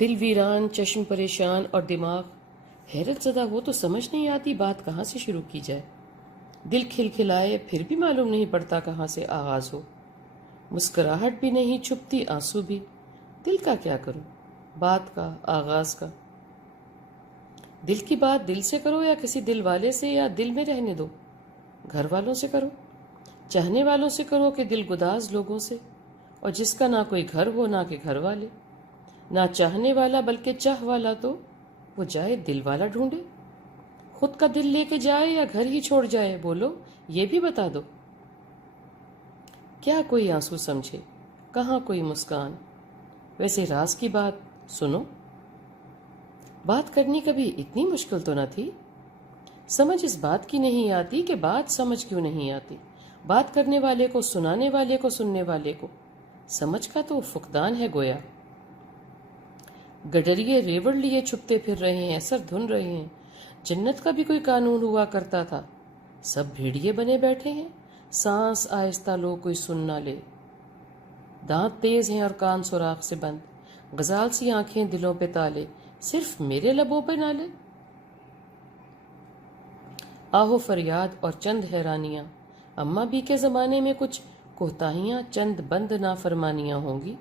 دل ویران، چشم پریشان اور دماغ حیرت زدہ ہو تو سمجھ نہیں آتی بات کہاں سے شروع کی جائے۔ دل کھلکھلائے پھر بھی معلوم نہیں پڑتا کہاں سے آغاز ہو۔ مسکراہٹ بھی نہیں چھپتی، آنسو بھی۔ دل کا کیا کروں، بات کا، آغاز کا؟ دل کی بات دل سے کرو یا کسی دل والے سے، یا دل میں رہنے دو؟ گھر والوں سے کرو، چاہنے والوں سے کرو کہ دل گداز لوگوں سے، اور جس کا نہ کوئی گھر ہو نہ کہ گھر والے، نہ چاہنے والا بلکہ چاہ والا، تو وہ جائے دل والا ڈھونڈے۔ خود کا دل لے کے جائے یا گھر ہی چھوڑ جائے، بولو یہ بھی بتا دو۔ کیا کوئی آنسو سمجھے، کہاں کوئی مسکان؟ ویسے راز کی بات سنو۔ بات کرنی کبھی اتنی مشکل تو نہ تھی۔ سمجھ اس بات کی نہیں آتی کہ بات سمجھ کیوں نہیں آتی۔ بات کرنے والے کو، سنانے والے کو، سننے والے کو سمجھ کا تو فقدان ہے گویا۔ گڈریے ریوڑ لیے چھپتے پھر رہے ہیں، سر دھن رہے ہیں۔ جنت کا بھی کوئی قانون ہوا کرتا تھا، سب بھیڑیے بنے بیٹھے ہیں۔ سانس آہستہ لو، کوئی سن نہ لے۔ دانت تیز ہیں اور کان سوراخ سے بند، غزال سی آنکھیں دلوں پہ تالے، صرف میرے لبوں پہ نالے۔ آہو فریاد اور چند حیرانیاں، اماں بھی کے زمانے میں کچھ کوتاہیاں، چند بند نافرمانیاں ہوں گی،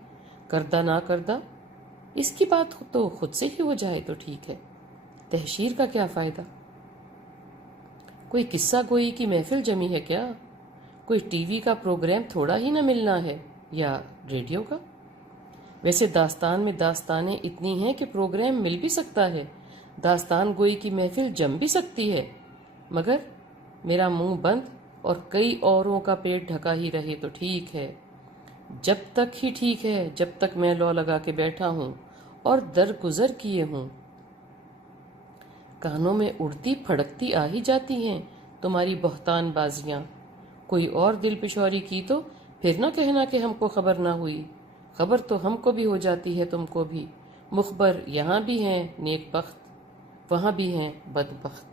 کردہ نہ کردہ۔ اس کی بات تو خود سے ہی ہو جائے تو ٹھیک ہے، تحشیر کا کیا فائدہ؟ کوئی قصہ گوئی کی محفل جمی ہے کیا؟ کوئی ٹی وی کا پروگرام تھوڑا ہی نہ ملنا ہے، یا ریڈیو کا؟ ویسے داستان میں داستانیں اتنی ہیں کہ پروگرام مل بھی سکتا ہے، داستان گوئی کی محفل جم بھی سکتی ہے، مگر میرا منہ بند اور کئی اوروں کا پیٹ ڈھکا ہی رہے تو ٹھیک ہے۔ جب تک ہی ٹھیک ہے، جب تک میں لو لگا کے بیٹھا ہوں اور درگزر کیے ہوں۔ کانوں میں اڑتی پھڑکتی آ ہی جاتی ہیں تمہاری بہتان بازیاں۔ کوئی اور دل پشوری کی تو پھر نہ کہنا کہ ہم کو خبر نہ ہوئی۔ خبر تو ہم کو بھی ہو جاتی ہے، تم کو بھی۔ مخبر یہاں بھی ہیں نیک بخت، وہاں بھی ہیں بدبخت۔